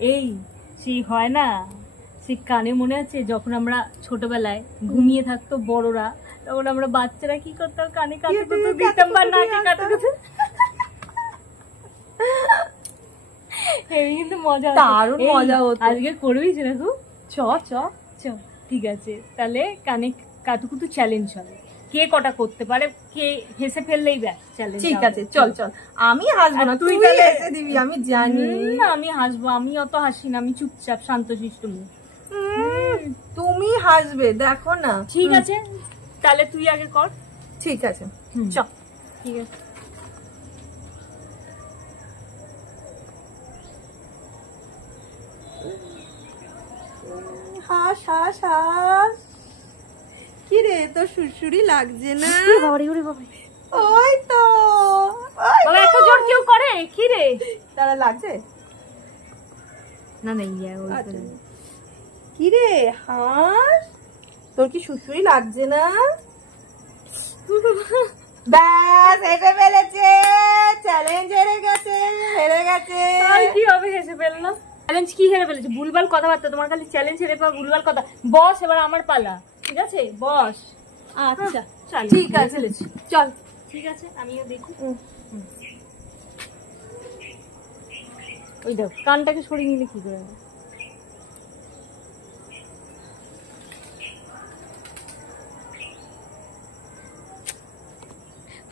এই সেই হয় না, সেই কানে মনে আছে যখন আমরা ছোটবেলায় ঘুমিয়ে থাকতো বড়রা, তখন আমরা বাচ্চারা কি করতাম, কানে কাতুকুতু দিতাম বা নাকে কাতুকুতু। এই কিন্তু মজা, দারুণ মজা হতো। আজকে করবি সেরকম? চ চ চ, ঠিক আছে, তাহলে কানে কাতুকুতু চ্যালেঞ্জ হবে, কে কটা করতে পারে, কে হেসে ফেললেই ব্যাস চ্যালেঞ্জ। ঠিক আছে, চল চল। আমি হাসবো না, তুই হেসে দিবি, আমি জানি। আমি হাসবো, আমি অত হাসি না, আমি চুপচাপ শান্তশিষ্ট মুখ। তুমি হাসবে, দেখো না। ঠিক আছে, তাহলে তুই আগে কর। ঠিক আছে, চ। ঠিক আছে। হাস হাস হাস। কি রে, তোর সুরসুরি লাগছে না? ওই তো, বাবা এত জোর কেউ করে? কি রে, তারা লাগছে না না, কি রে হাস, তোর কি সুরসুরি লাগছে না? ব্যাস, হেসে ফেলেছে, চ্যালেঞ্জ হেরে গেছে, হেরে গেছে। আর কি হবে, হেসে ফেললাম। চ্যালেঞ্জ কি হেরে ফেলেছে? ভুলভাল কথাবার্তা, তোমার খালি চ্যালেঞ্জ হেরে পাওয়া, ভুলভাল কথা। বস, এবার আমার পালা, ঠিক আছে? বস। আচ্ছা ঠিক আছে, চল। ঠিক আছে, আমিও দেখি। ওই দেখো, কানটাকে সরিয়ে নিলে কি করে?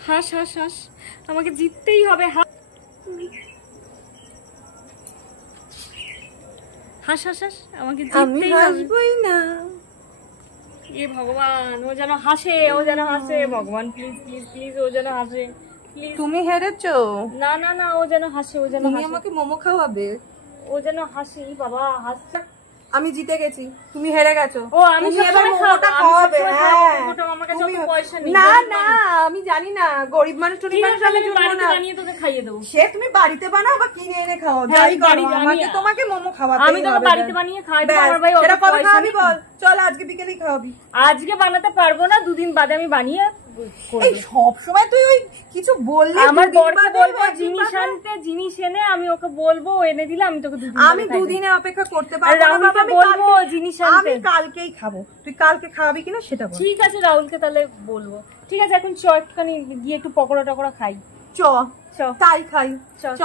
হাস হাস হাস, আমাকে জিততেই হবে। হাস হাস হাস হাস, আমাকে জিততেই হবে। হাসবই না। এ ভগবান, ও যেন হাসে, ও যেন হাসে, ভগবান প্লিজ প্লিজ প্লিজ, ও যেন হাসে প্লিজ। তুমি হেরেছো। না না না, ও যেন হাসে, ও যেন তুমি হাসে, আমাকে মোমো খাওয়াবে। ও যেন হাসে। বাবা হাসছে। আমি জিতে গেছি, তুমি হেরে গেছো। ও আমি তুমি এবার সবসময় মোমোটা খাবো, খাওয়াবে। হ্যাঁ, আমার কাছে অত পয়সা নেই। না না, আমি জানি না, গরিব মানুষ টরিব মানুষ আমি জুড়বো বাড়িতে না। বানিয়ে তোকে খাইয়ে দেবো। সে তুমি বাড়িতে বানাও বা কিনে এনে খাও, হ্যাঁ, যাই করো, বাড়িতে আমাকে তোমাকে মোমো খাওয়াতে আমি তোকে বাড়িতে বানিয়ে খাওয়াবো। আমার ভাই সেটা অত কবে পয়সা খাওয়াবি নেই। বল, চল আজকে বিকেলেই খাওয়াবি। আজকে বানাতে পারবো না, দুদিন বাদে আমি বানিয়ে এই সব সময় তুই ওই কিছু বললি, আমার বরকে বলবো জিনিস আনতে, জিনিস এনে আমি ওকে বলবো, ও এনে দিলে আমি তোকে দুদিন। আমি দুদিনে অপেক্ষা করতে পারবো না, রাহুলকে বলবো জিনিস আনতে। আমি কালকেই খাবো, তুই কালকে খাওয়াবি কিনা সেটা বল। ঠিক আছে, রাহুলকে তাহলে বলবো। ঠিক আছে, এখন চ একটুখানি গিয়ে একটু পকোড়া টকোড়া খাই। চ, তাই খাই, চ।